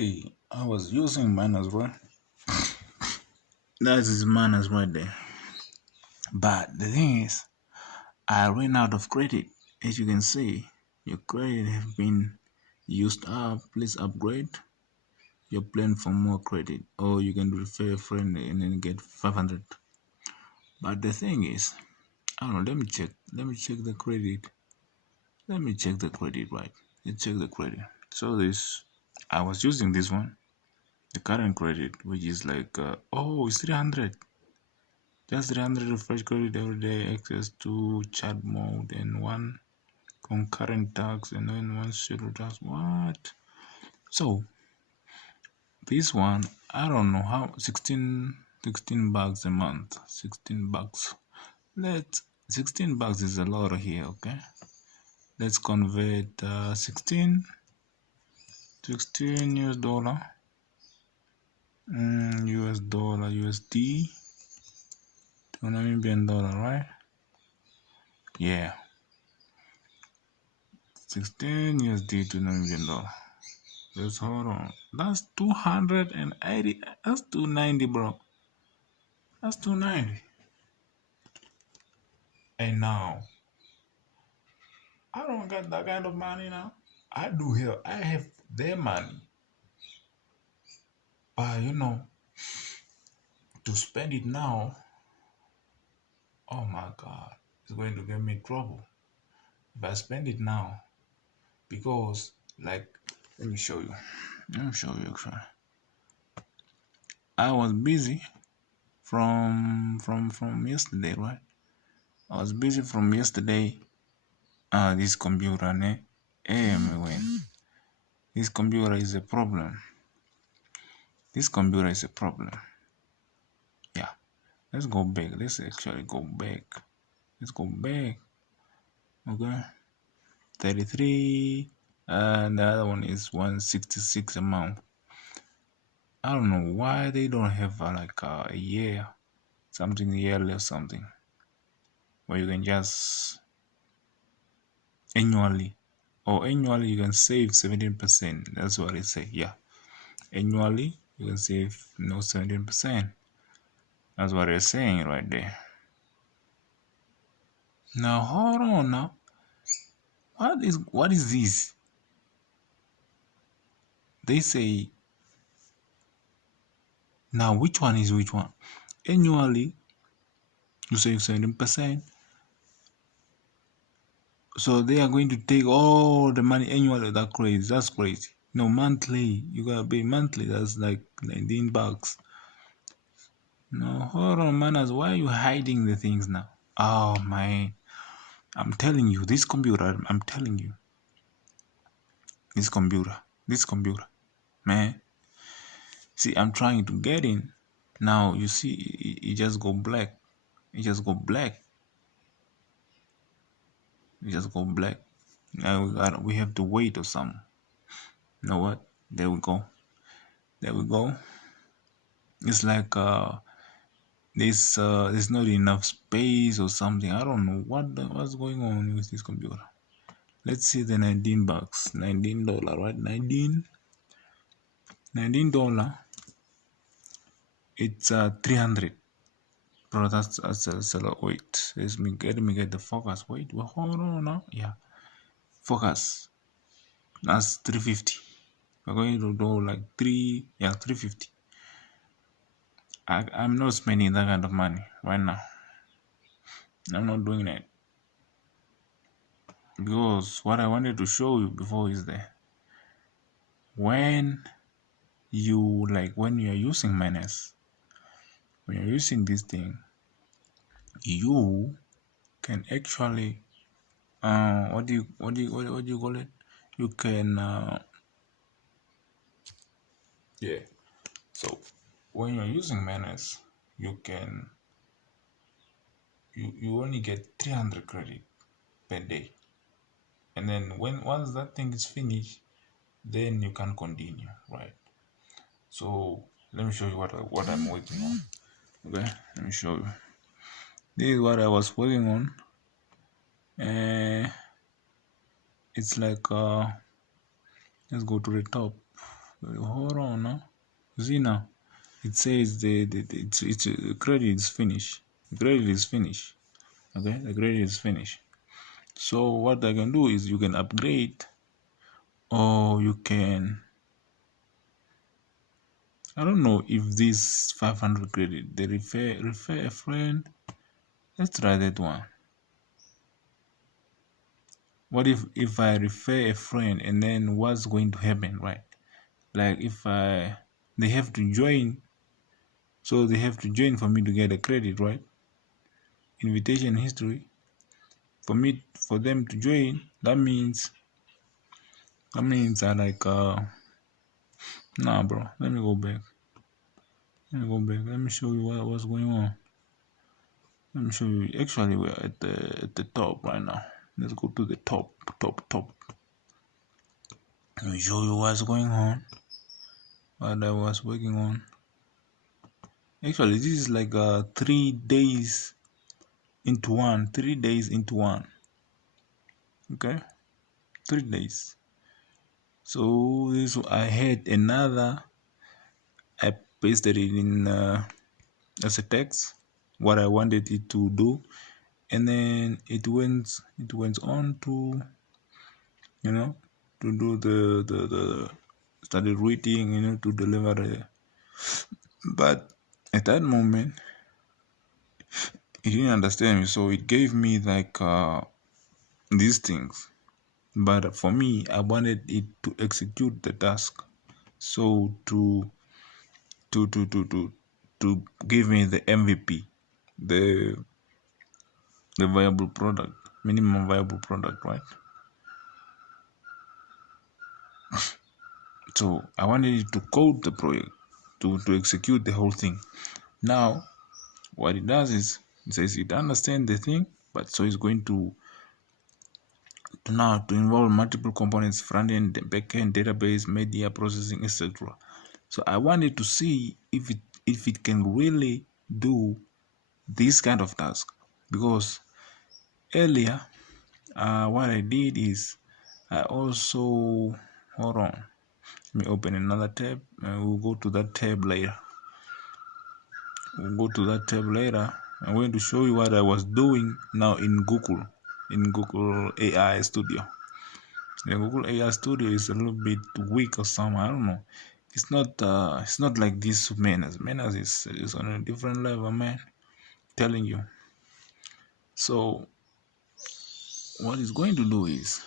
See, I was using Manus, right? That is Manus right there. But the thing is, I ran out of credit. As you can see, your credit have been used up. Please upgrade your plan for more credit, or you can refer a friend and then get 500. But the thing is, I don't know. Let me check. Let me check the credit. Let me check the credit, right? Let's check the credit. So this, I was using this one, the current credit, which is like, oh, it's 300. Just 300 refresh credit every day, access to chat mode, and one concurrent task, and then one scheduled task. What? So this one, I don't know how. 16 bucks a month. 16 bucks. Let's 16 bucks is a lot here. Okay, let's convert 16 US dollar, US dollar, USD to Namibian dollar, right? Yeah, 16 USD to Namibian dollar. Let's hold on. That's 280. That's 290, bro. That's 290. And now, I don't got that kind of money now. I do here. I have their money. But to spend it now, oh my God, it's going to get me trouble. If I spend it now, because like, let me show you. Let me show you actually. I was busy from yesterday, right? I was busy from yesterday. This computer, ne? This computer is a problem. This computer is a problem. Yeah. Let's go back. Let's actually go back. Let's go back. Okay. 33. And the other one is 166 a month. I don't know why they don't have like a year, something yearly or something, where you can just annually, or annually you can save 17%. That's what it say. Yeah, annually you can save 17%. That's what they're saying right there. Now hold on now. What is this? They say now which one is which one? Annually you save 17%. So they are going to take all the money annually. That's crazy. That's crazy. No, monthly. You gotta pay monthly. That's like 19 bucks. No, hold on, Manas. Why are you hiding the things now? Oh man, I'm telling you, this computer. I'm telling you, this computer, man. See, I'm trying to get in. Now you see, it just go black. It just go black. It just go black. Now we have to wait or something. You know what? There we go. There we go. It's like there's not enough space or something. I don't know what's going on with this computer. Let's see the 19 bucks, $19, right? 19 $19. It's 300. Bro, that's a lot. Wait, let me get the focus. Wait, hold on now. Yeah, focus. That's 350. We're going to do like 350. I'm not spending that kind of money right now. I'm not doing that, because what I wanted to show you before is that when when you're using Manus, when you're using this thing, you can actually what do you call it? You can yeah. So when you're using Manus, you only get 300 credit per day, and then once that thing is finished, then you can continue, right? So let me show you what I'm working on. Okay, let me show you. This is what I was working on. It's like let's go to the top. Hold on now. See now, it says the credit is finished. The credit is finished. Okay, the credit is finished. So what I can do is you can upgrade, or you can. I don't know if this 500 credit they refer a friend. Let's try that one. What if I refer a friend and then what's going to happen, right? Like if they have to join, so they have to join for me to get a credit, right? Invitation history for them to join. That means I like nah, bro. Let me go back. Let me show you what's going on. Let me show you. Actually, we're at the top right now. Let's go to the top. Let me show you what's going on. What I was working on. Actually, this is like 3 days into one. 3 days into one. Okay, 3 days. So this I had another. I pasted it in as a text what I wanted it to do, and then it went on to to do the started reading, to deliver the. But at that moment it didn't understand me, so it gave me like these things. But for me, I wanted it to execute the task, so to give me the MVP, the viable product, minimum viable product, right? So I wanted it to code the project, to execute the whole thing. Now what it does is it says it understands the thing, but so it's going to now to involve multiple components: front end, back end, database, media processing, etc. So I wanted to see if it can really do this kind of task, because earlier what I did is I also, hold on, let me open another tab and we'll go to that tab later. I'm going to show you what I was doing now in Google AI Studio. The Google AI Studio is a little bit weak or something. I don't know. It's not like this Manus. Manus is on a different level, man. Telling you. So what it's going to do is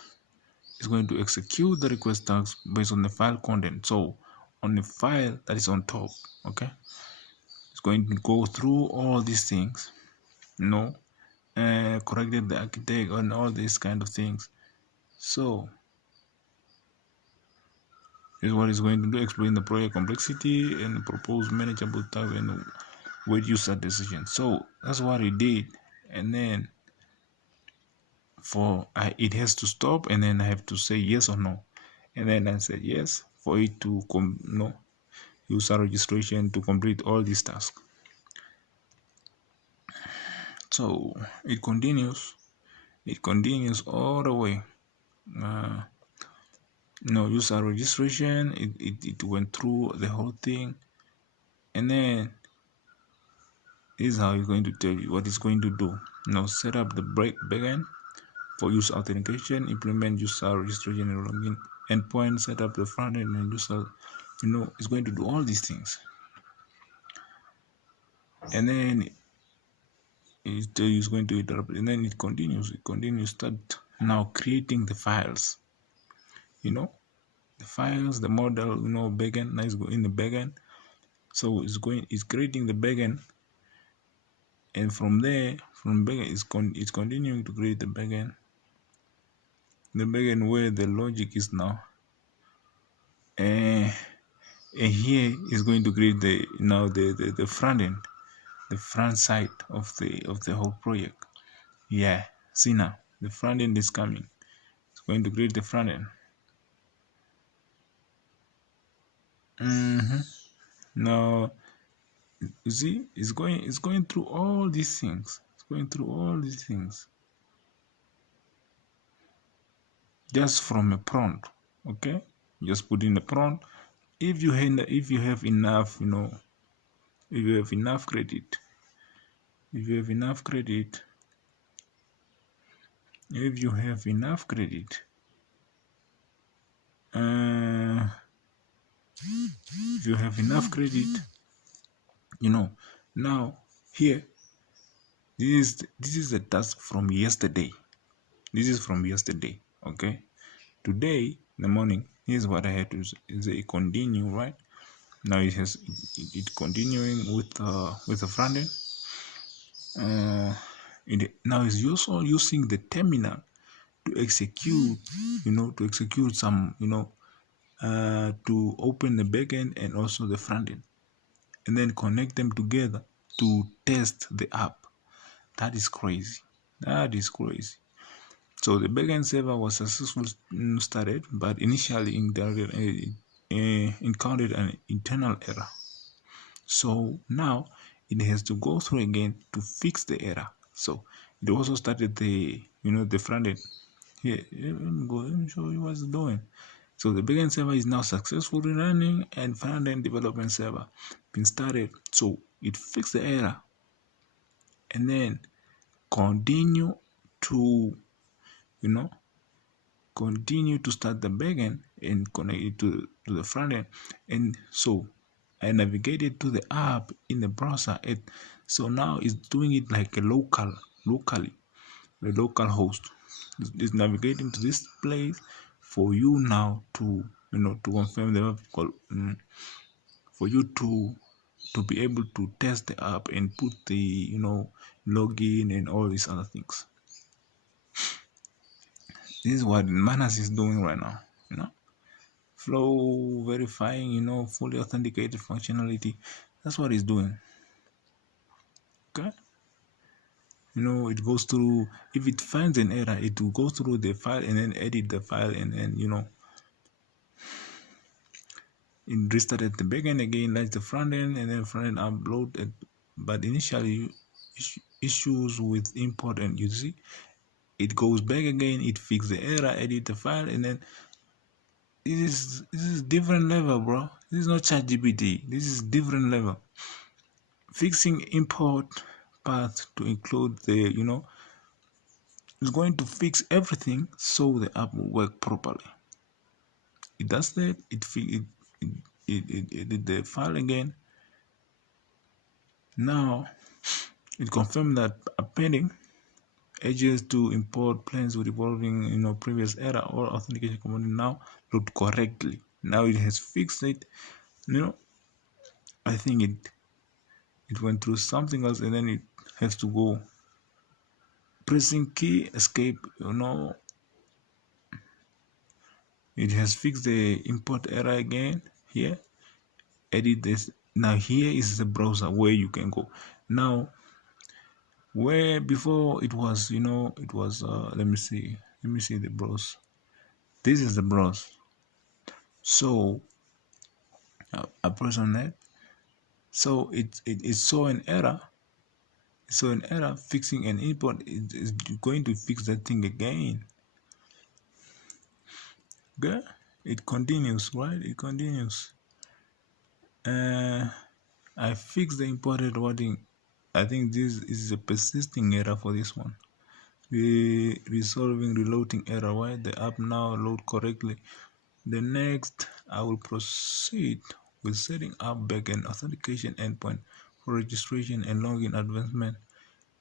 it's going to execute the request task based on the file content. So on the file that is on top, okay, it's going to go through all these things, corrected the architect and all these kind of things. So is what it's going to do: explain the project complexity and propose manageable tasks and with user decision. So that's what it did, and then it has to stop, and then I have to say yes or no, and then I said yes for it to user registration to complete all these tasks. So it continues all the way. User registration, it went through the whole thing, and then this is how it's going to tell you what it's going to do. Set up the backend for user authentication, implement user registration and login endpoint, set up the front end and user. It's going to do all these things, and then it's going to interrupt, and then it continues. Start now creating the files. The files, the model, backend. Now it's in the backend. So it's creating the backend, and from there, from backend, it's continuing to create the backend. The backend where the logic is now, and here is going to create the front end, the front side of the whole project. Yeah, see now the front end is coming. It's going to create the front end. Now you see, it's going through all these things. Just from a prompt. Okay, just put in the prompt. if you have enough, if you have enough credit, if you have enough credit, if you have enough credit, uh, if you have enough credit, now here, this is a task from yesterday. This is from yesterday. Okay, today in the morning, here's what I had to say, continue, right? Now it continuing with the front end. Now it's also using the terminal to execute, to execute some, to open the backend and also the front end, and then connect them together to test the app. That is crazy. That is crazy. So the backend server was successfully started, but initially encountered an internal error. So now it has to go through again to fix the error. So it also started the front end. Here, let me show you what's doing. So the backend server is now successfully running and front end development server been started. So it fixed the error and then continue to, continue to start the backend and connect it to the front end. And so I navigated to the app in the browser. So now it's doing it like a locally, the local host. It's navigating to this place for you now to to confirm the app call, for you to be able to test the app and put the login and all these other things. This is what Manus is doing right now. Flow verifying, fully authenticated functionality. That's what it's doing. Okay. It goes through, if it finds an error, it will go through the file and then edit the file and then it restarted the backend again, like the front end, and then front end upload it. But initially issues with import, and you see it goes back again, it fixes the error, edit the file, and then this is different level, bro. This is not ChatGPT. This is different level. Fixing import path to include the it's going to fix everything so the app will work properly. It does that. It did the file again. Now it confirmed that appending edges to import planes with involving previous error or authentication command now looked correctly. Now it has fixed it. I think it went through something else and then it has to go pressing key escape. It has fixed the import error again. Here, edit this. Now here is the browser where you can go. Now where before it was it was let me see the browse. This is the browse. So I press on that. So it saw an error. So an error fixing an import is going to fix that thing again. Okay, it continues, right? It continues. I fixed the imported wording. I think this is a persisting error for this one. Resolving reloading error. Why the app now load correctly? The next, I will proceed with setting up backend authentication endpoint for registration and login advancement.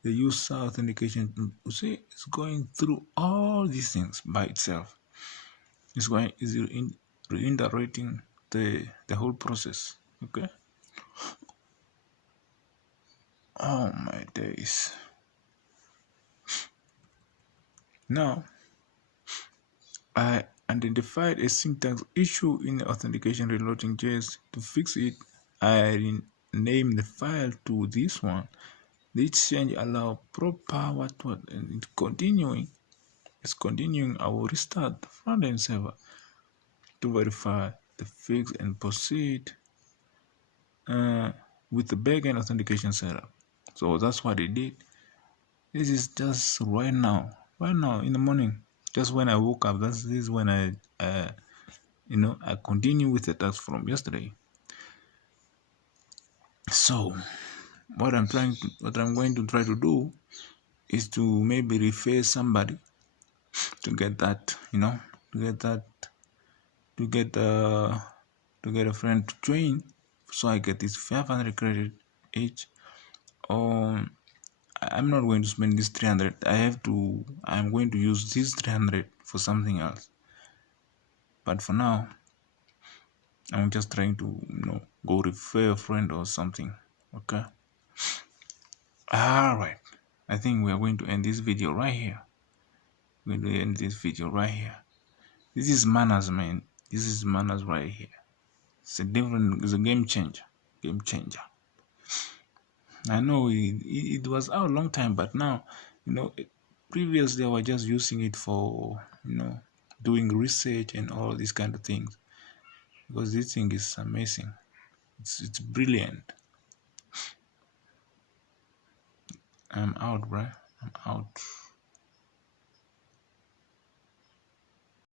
The user authentication, see, it's going through all these things by itself. It's reinterpreting the whole process. Okay. Oh my days. Now I identified a syntax issue in the authentication reloading JS. To fix it, I renamed the file to this one. This change allow proper what and it's continuing. It's continuing. I will restart the front end server to verify the fix and proceed with the backend authentication setup. So that's what it did. This is just right now in the morning. Just when I woke up. This is when I I continue with the task from yesterday. So what I'm going to try to do is to maybe refer somebody to get that, to get that, to get to get a friend to join, so I get this 500 credit each. Or I'm not going to spend this 300. I'm going to use this 300 for something else. But for now, I'm just trying to, go refer a friend or something. Okay. All right. I think we are going to end this video right here. We're going to end this video right here. This is manners, man. This is manners right here. It's a game changer. Game changer. I know it was out a long time, but now, previously I was just using it for, doing research and all these kind of things. Because this thing is amazing. It's brilliant. I'm out, bruh. I'm out.